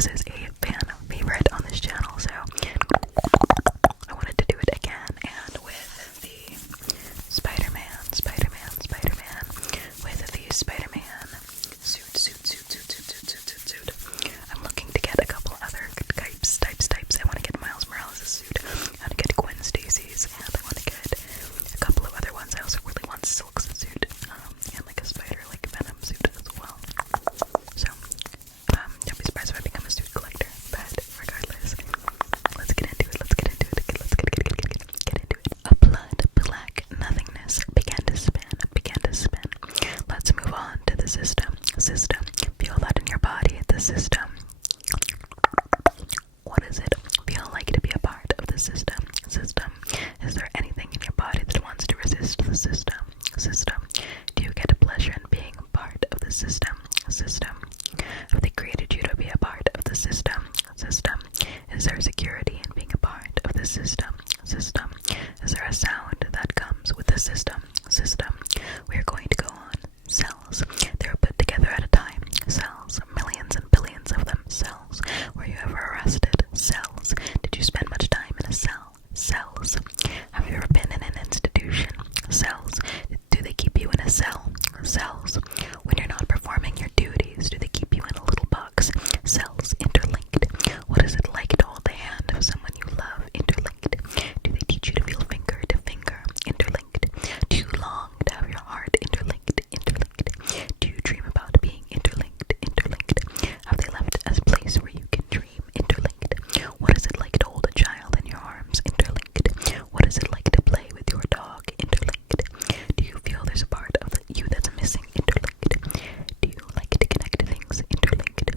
This is a fan favorite on this channel, so I wanted to do it again, and with the Spider-Man, with the Spider-Man suit. I'm looking to get a couple other types. I want to get Miles Morales' suit, I want to get Gwen Stacy's, and I want to get a couple of other ones. I also really want Silk's suit, and like a spider, like Venom suit as well. So, don't be surprised if I become a suit collector, but regardless, let's get into it. Let's get into it. A blood black nothingness began to spin. Let's move on to the system. Feel that in your body. The system. What does it feel like to be a part of the system? Is there anything in your body that wants to resist the system? Do you get a pleasure in being part of the system? Have they created you to be a part of the system? Is there security in being a part of the system? Is there a sound that comes with the system? We are going to go on cells. They're put together at a time. Cells, millions and billions of them. Cells. Were you ever arrested? Cells. Did you spend much time in a cell? Cells. Have you ever been in an institution? Cells. Do they keep you in a cell? Cells. When you're not performing your duties, do they keep you in a little box? Cells. Interlinked. What is it like to hold the hand of someone you love? Interlinked. Do they teach you to feel finger to finger? Interlinked. Do you long to have your heart interlinked? Do you dream about being interlinked? Have they left as a place where you can dream? Interlinked. What is it like to hold a child in your arms? Interlinked. What is it like to play with your dog? Interlinked. Do you feel there's a part of you that's missing? Interlinked. Do you like to connect things? Interlinked.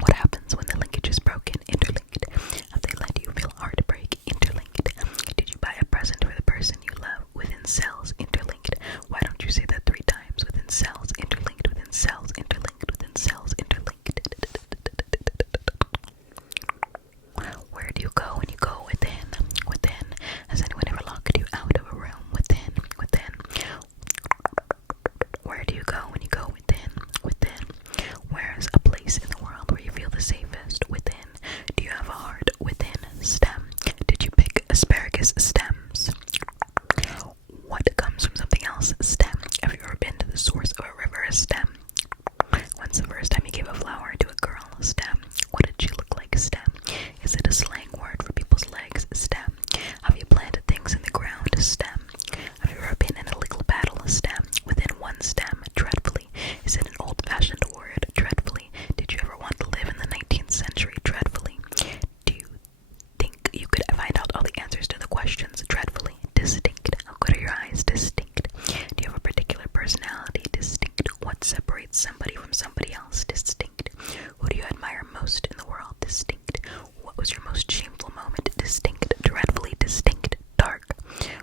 What happens when the linkage is broken? Interlinked. Have they let you feel heartbreak? Interlinked. Did you buy a present for the person you love? Within cells? Interlinked. Why don't you say that 3 times? Within cells? Interlinked. Within cells? Interlinked. Within cells? Interlinked. Where do you go when you go within? Has anyone ever locked you out of a room? Within. Where do you go when you go within? Where is a place in the world where you feel the safest? Within. Do you have a heart? Within. Stem. Did you pick asparagus stems? What comes from something else? Stem. Have you ever been to the source of a river? Stem. When's the first time you gave a flower to a girl? Stem. What did she look like? Stem. Is it a slang word for people's legs? Stem. Have you planted things in the ground? Stem. Have you ever been in a legal battle? Stem. Within one stem. Dreadfully. Is it an old-fashioned word? Dreadfully. Did you ever want to live in the 19th century? Dreadfully. Do you think you could find out all the answers to the questions? Dreadfully. Distinct. How good are your eyes? Distinct. Do you have a particular personality? Distinct. What separates somebody from somebody else? Distinct. Who do you admire most in the world? Distinct. What was your most shameful moment? Distinct. Dreadfully distinct. Dark.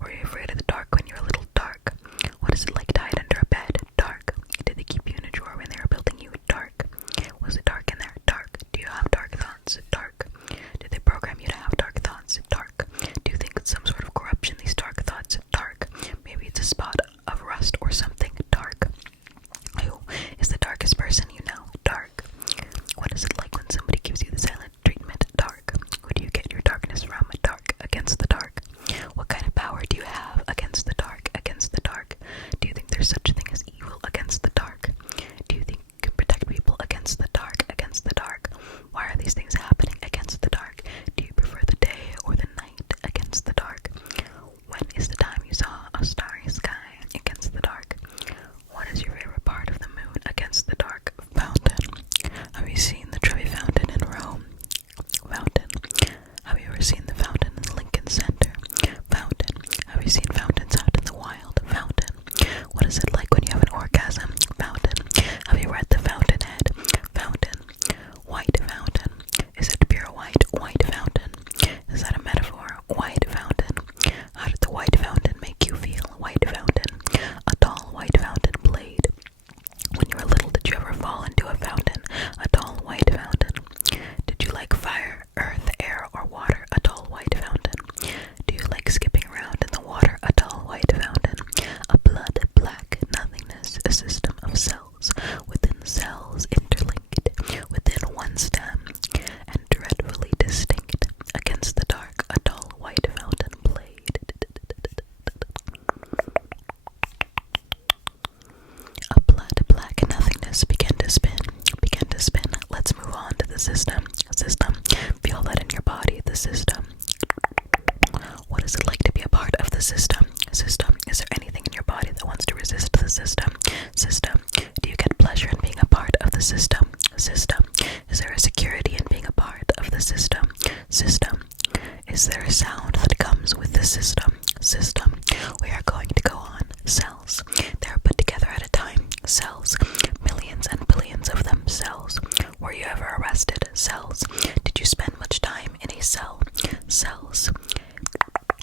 Were you afraid of the dark when you were a little dark? What is it like to hide under a bed? Dark. Did they keep you in a drawer when they were building you? Dark. Was it dark in there? Dark. Do you have dark thoughts? Dark. Did they program you to have dark thoughts? Dark. Do you think it's some sort of corruption, these dark thoughts? Dark. Maybe it's a spot of rust or something. Dark. Who is the darkest person you know? Dark. What is it like when somebody gives you the silent treatment? Dark. Who do you get your darkness from? Dark. Against the dark. What kind of power do you have against the dark? Against the dark. Do you think there's such a thing as evil against the dark? Do you think you can protect people against the dark? Against the dark. Why are these things happening against the dark? Do you prefer the day or the night? Against the dark. When is the time you saw a starry sky? Against the dark. What is your favorite part of the moon? Against the dark. Fountain. Have you seen the Trevi Fountain in Rome? Fountain. Have you ever seen the fountain in Lincoln Center? Fountain. Have you seen fountains out in the wild? Fountain. What is it like when you have an orgasm? Fountain. Have you read The Fountainhead? Fountain. White fountain. system, system. Feel that in your body, the system. What is it like to be a part of the system, system? Is there anything in your body that wants to resist the system, system? Do you get pleasure in being a part of the system, system? Is there a security in being a part of the system, system? Is there a sound that comes with the system, system? We are going to go on. Cells. They are put together at a time. Cells. Millions and billions of them. Cells. Were you ever arrested? Cells. Did you spend much time in a cell? Cells.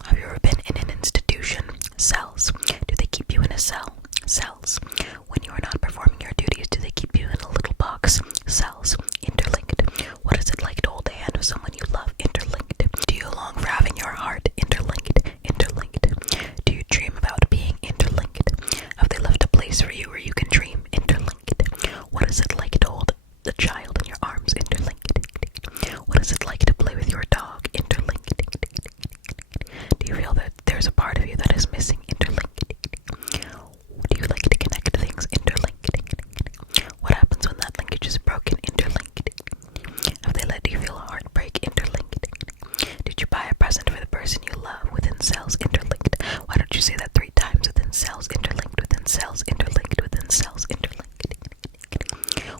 Have you ever been in an institution? Cells. Do they keep you in a cell? Cells. When you are not performing your duties, do they keep you in a little box? Cells. Interlinked. What is it like to hold the hand of someone you love? Interlinked. Do you long for having your heart interlinked? Interlinked. Do you dream about being interlinked? Have they left a place for you where you can dream? Interlinked. What is it like to hold the child in your arms? Interlinked. What is it like to play with your dog? Interlinked. Do you feel that there's a part of you that is missing? Interlinked. Do you like to connect things? Interlinked. What happens when that linkage is broken? Interlinked. Have they let you feel a heartbreak? Interlinked. Did you buy a present for the person you love? Within cells. Interlinked. Why don't you say that 3 times? Within cells. Interlinked. Within cells. Interlinked. Within cells. Interlinked.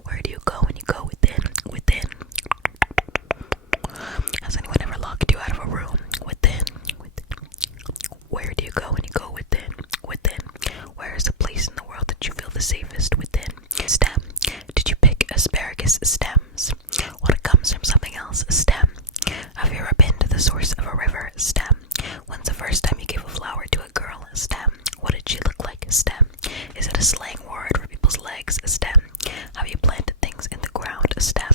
Where do you go when you go within? Within. Has anyone ever locked you out of a room? Within. Where do you go when you go within? Within. Where is the place in the world that you feel the safest? Within. Stem. Did you pick asparagus stems? What comes from something else? Stem. Have you ever been to the source of a river? Stem. When's the first time you gave a flower to a girl? Stem. What did she look like? Stem. Is it a slang word for people's legs? Stem. Have you planted things in the ground? Stem.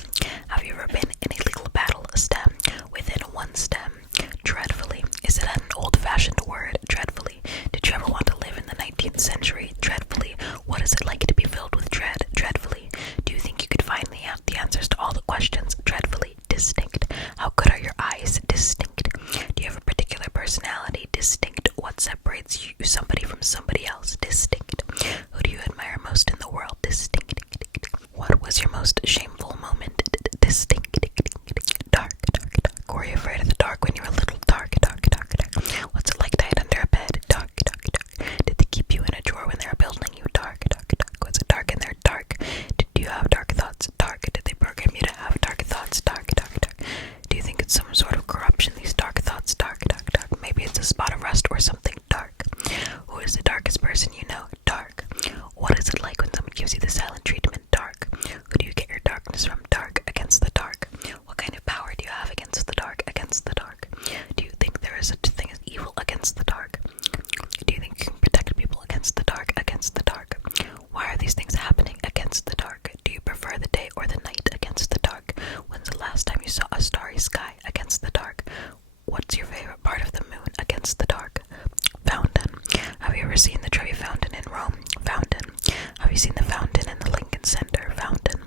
Have you ever been in a legal battle? Stem. Within one stem. Dreadfully. Is it an old-fashioned word? Dreadfully. Did you ever want to live in the 19th century? Dreadfully. What is it like to be filled with dread? Dreadfully. Do you think you could find the answers to all the questions? Dreadfully. Distinct. How good are your eyes? Distinct. Do you have a particular personality? Distinct. What separates you, somebody from somebody else? Distinct. Who do you admire most in the world? Distinct. What was your most shameful moment? Distinct. Dark. Were you afraid of the dark when you were little? Dark. What's it like to hide under a bed? Dark. Did they keep you in a drawer when they were building you? Dark. Was it dark in there? Dark. Did you have dark thoughts? Dark. Did they program you to have dark thoughts? Dark. Do you think it's some sort of corruption, these dark thoughts? Dark. Maybe it's a spot of rust or something. Dark. Who is the darkest person you know? Dark. What is it like when someone gives you the silent treatment? Dark. Who do you get your darkness from? Dark. Against the dark. What kind of power do you have against the dark? Against the dark. Do you think there is such a thing as evil against the dark? Do you think you can protect people against the dark? Against the dark. Why are these things happening? Against the dark. Do you prefer the day or the night? Against the dark. When's the last time you saw a starry sky? Against the dark. What's your favorite part of the moon? Against the dark. Fountain. Have you ever seen the Trevi Fountain in Rome? Fountain. Have you seen the fountain in the Lincoln Center? Fountain.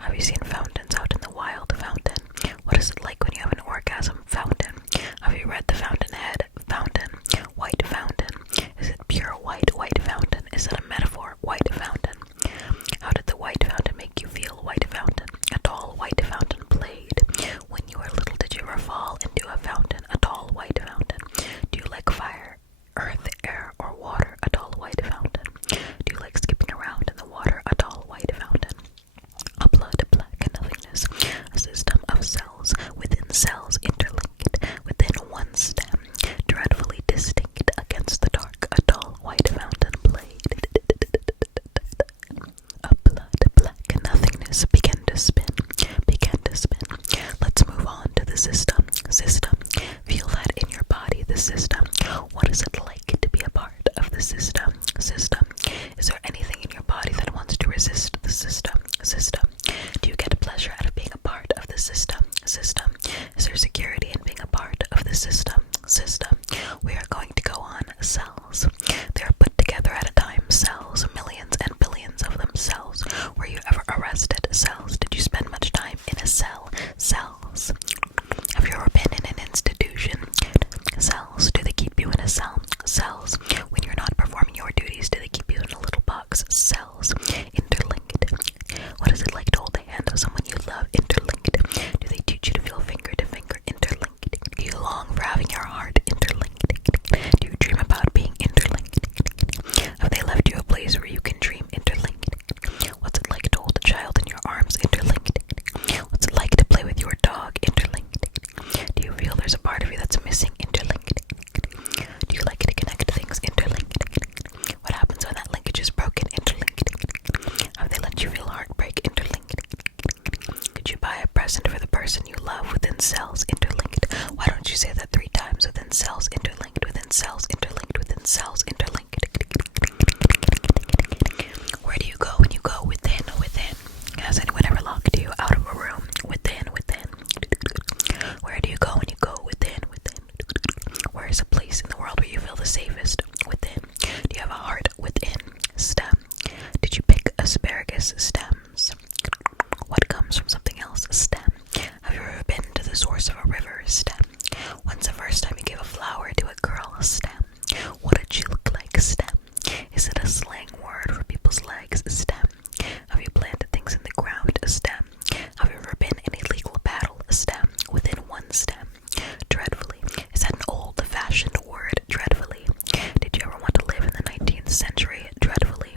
Have you seen fountains out in the wild? Fountain. What is it like when you have an orgasm? Fountain. Have you read The Fountainhead? Fountain. White fountain. Is it pure white fountain? Is it a metaphor? White fountain. How did the white fountain make you feel? White fountain. A tall white fountain played. When you were little, did you ever fall into a fountain? A tall white fountain. Do you like fire, earth, air, or water? A tall white fountain. Do you like skipping around in the water? A tall white fountain. A blood, black nothingness. A system of cells within cells interlinked within one stem. Dreadfully distinct against the dark. A tall white fountain played. A blood, black nothingness began to spin. Let's move on to the system. Feel that in your body, the system. What is it like to be a part of the system? Is there anything in your body that wants to resist the system? Do you get pleasure out of being a part of the system? Is there security in being a part of the system? We are going to go on. Cells. They are put together at a time. Cells. Millions and billions of them. Cells. Were you ever arrested? Cells. Did you spend much time in a cell? Cells. Have you ever been in an institution? Cells. Do they keep you in a cell? Cells. When you're not performing your duties, do they keep you in a little box? Cells. Interlinked. What is it like to hold the hand of someone you love? Interlinked. present for the person you love within cells interlinked. Why don't you say that 3 times? Within cells interlinked, within cells interlinked, within cells interlinked. Where do you go when you go within, within? Has anyone ever locked you out of a room? Within, within. Where do you go when you go within, within? Where is a place in the world where you feel the safest? Within. Do you have a heart within? Stem. Did you pick asparagus stems? What comes from something else? Stem. Have you ever been to the source of a river? Stem. When's the first time you gave a flower to a girl? Stem. What did she look like? Stem. Is it a slang word for people's legs? Stem. Have you planted things in the ground? A stem. Have you ever been in a legal battle? A stem. Within one stem. Dreadfully. Is that an old-fashioned word? Dreadfully. Did you ever want to live in the 19th century? Dreadfully.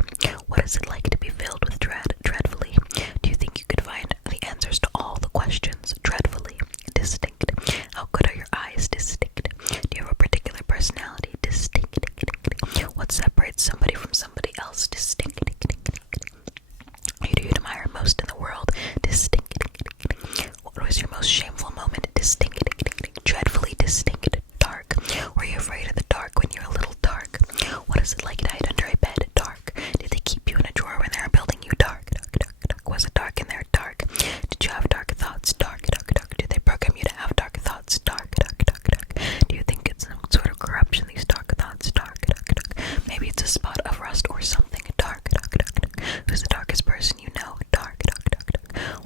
What is it like to be filled with dread? Dreadfully. Do you think you could find the answers to all the questions? Dreadfully. Distinct. How good are your eyes? Distinct. Do you have a particular personality? Distinct. What separates somebody from somebody else? Distinct. Who do you admire most in the world? Distinct. What was your most shameful moment? Distinct. Dreadfully distinct. Dark. Were you afraid of the dark when you were a little dark? What is it like to hide under a bed? Dark. Did they keep you in a drawer when they were building you? Dark. Was it dark in there? Dark. Did you have dark thoughts? Dark. Did they program you to have dark thoughts? Dark. Do you think it's some sort of corruption, these dark thoughts? Dark. Maybe it's a spot of rust or something. Dark. Who's the darkest person you know? Dark.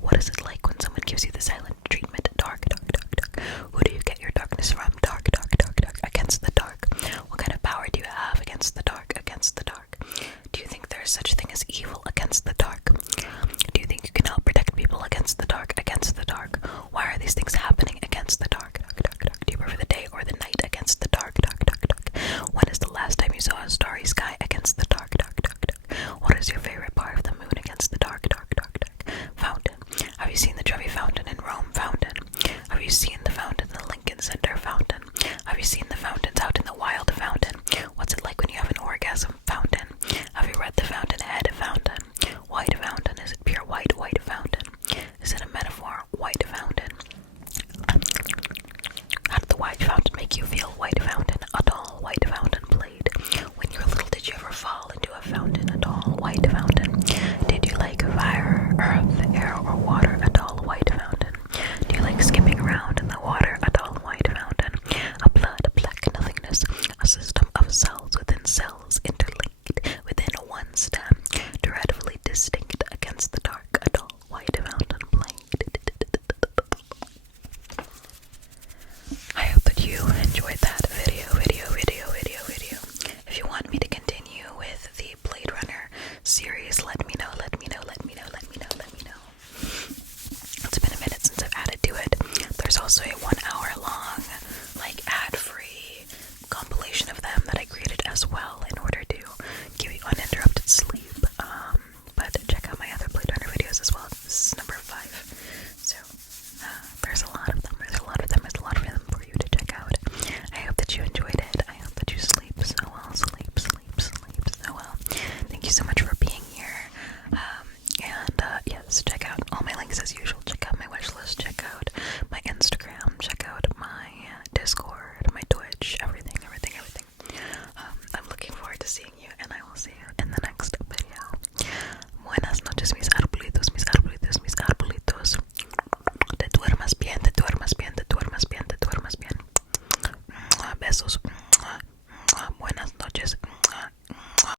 What is it like when someone gives you the silent treatment? Dark. Who do you get your darkness from? Dark. Against the dark. What kind of power do you have against the dark? Against the dark. Do you think there is such a thing as evil? Against the dark. Do you think you can help protect people against the dark? Against the dark. Why are these things happening? Against the dark. Do you prefer the day or the night? Against the dark. When is the last time you saw a starry sky? Against the dark. What is your favorite part of the moon? Against the dark. Fountain. Have you seen the Trevi Fountain in Rome? Fountain. Have you seen the fountain in the Lincoln Center? Fountain. Have you seen the fountains out in the wild? Fountain. What's it like when you have an orgasm? Fountain. Have you read The Fountainhead? Fountain. White fountain. Is it pure white? White fountain. Is it a metaphor? White fountain. How did the white fountain make you feel? White fountain. A tall white fountain played. When you were little, did you ever fall into a fountain? A tall white fountain. Did you like fire, earth, air, or water? A tall white fountain. Do you like skipping around in the water? A tall white fountain. A blood, black nothingness. A system of cells within cells interlinked within one stem. Dreadfully distinct against the dark. A tall white fountain played. I hope that you enjoyed that video. If you want me to continue with the Blade Runner series, let me know. It's been a minute since I've added to it. There's also a 1 hour long, ad-free compilation of them that I created as well in order to give you uninterrupted sleep. But check out my other Blade Runner videos as well. This is number 5. So, there's a lot of them.